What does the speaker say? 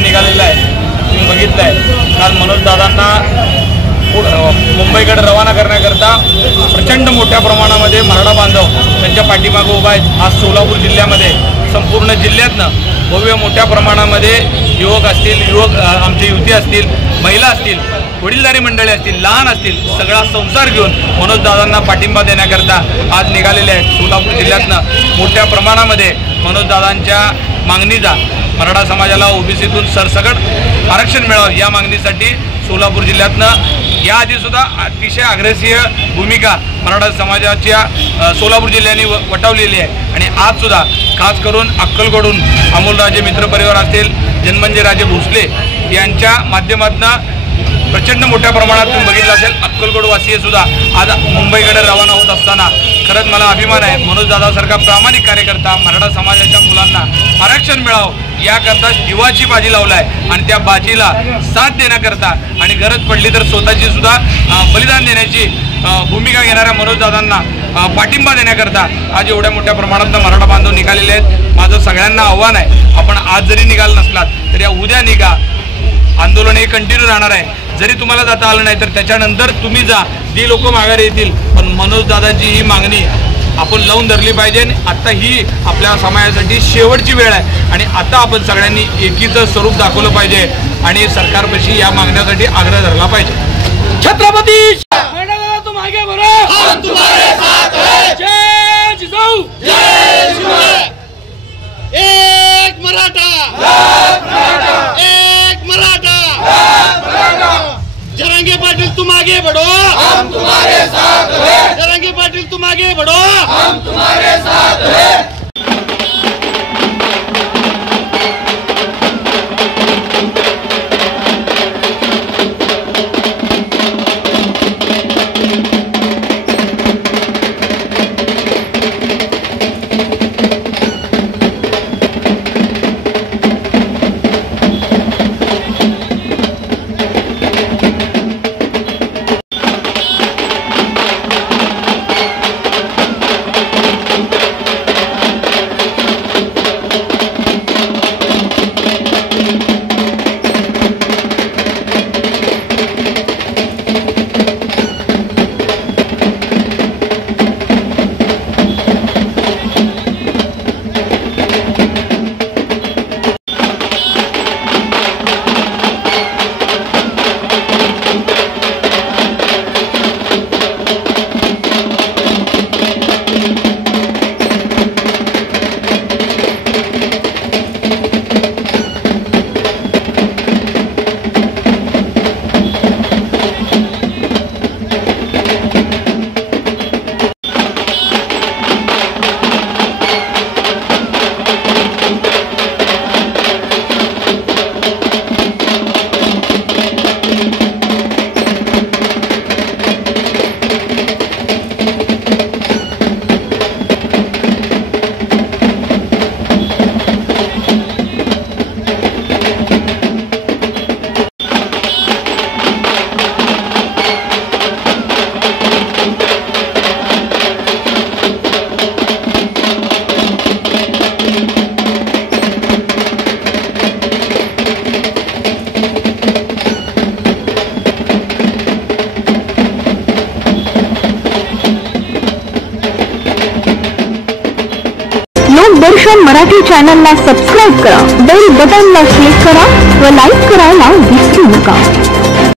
निघालेला आहे तुम्ही बघितलं आहे। काल मनोज दादांना मुंबईकडे रवाना करण्याकरता प्रचंड मोठ्या प्रमाणामध्ये मराठा बांधव त्यांच्या पाठीमागे उभा आहेत। आज सोलापूर जिल्ह्यामध्ये संपूर्ण जिल्ह्यातनं भव्य मोठ्या प्रमाणामध्ये युवक असतील, आमचे युवती असतील, महिला असतील, वडीलधारी मंडळी असतील, लहान असतील, सगळा संसार घेऊन मनोज दादांना पाठिंबा देण्याकरता आज निघालेले आहेत। सोलापूर जिल्ह्यातनं मोठ्या प्रमाणामध्ये मनोज दादांच्या मागणीचा मराठा समाजाला ओबीसीतून सरसकट आरक्षण मिळावं या मागणीसाठी सोलापूर जिल्ह्यातनं याआधीसुद्धा अतिशय अग्रेसिव्ह भूमिका मराठा समाजाच्या सोलापूर जिल्ह्याने वटवलेली आहे। आणि आजसुद्धा खास करून अक्कलकोटहून अमोलराजे मित्र परिवार असतील, जन्मंजयराजे भोसले यांच्या माध्यमातून प्रचंड मोठ्या प्रमाणात तुम्ही बघितलं असेल अक्कलकोटवासीय सुद्धा आज मुंबईकडे रवाना होत असताना खरंच मला अभिमान आहे। मनोज दादासारखा प्रामाणिक कार्यकर्ता मराठा समाजाच्या मुलांना आरक्षण मिळावं याकरता जीवाची बाजी लावलाय आणि त्या बाजीला साथ देण्याकरता आणि गरज पडली तर स्वतःची सुद्धा बलिदान देण्याची भूमिका घेणाऱ्या मनोज दादांना पाठिंबा देण्याकरता आज एवढ्या मोठ्या प्रमाणात मराठा बांधव निघालेले आहेत। माझं सगळ्यांना आव्हान आहे, आपण आज जरी निघाल नसलात तर या उद्या निघा, आंदोलन हे कंटिन्यू राहणार आहे। जरी तुम्हाला जाता आलं नाही तर त्याच्यानंतर तुम्ही जा, जी लोक माघारी येतील, पण मनोज दादांची ही मागणी आपण लावून धरली पाहिजे। आता ही आपल्या समाजासाठी शेवटची वेळ आहे आणि आता आपण सगळ्यांनी एकीचं स्वरूप दाखवलं पाहिजे आणि सरकारपाशी या मागण्यासाठी आग्रह धरला पाहिजे। छत्रपती तुम आगे बढ़ो, हम तुम्हारे साथ हैं। जय जिजाऊ, जय शिवराय। एक मराठा, एक मराठा, जरंगे पाटिल तुम आगे बढ़ो, हम तुम्हारे साथ हैं। जरंगे पाटिल तुम आगे बढ़ो, हम तुम्हारे साथ हैं। लोकदर्शन मराठी चॅनलला सबस्क्राइब करा, बेल बटनला क्लिक करा व लाईक करायला विसरू नका।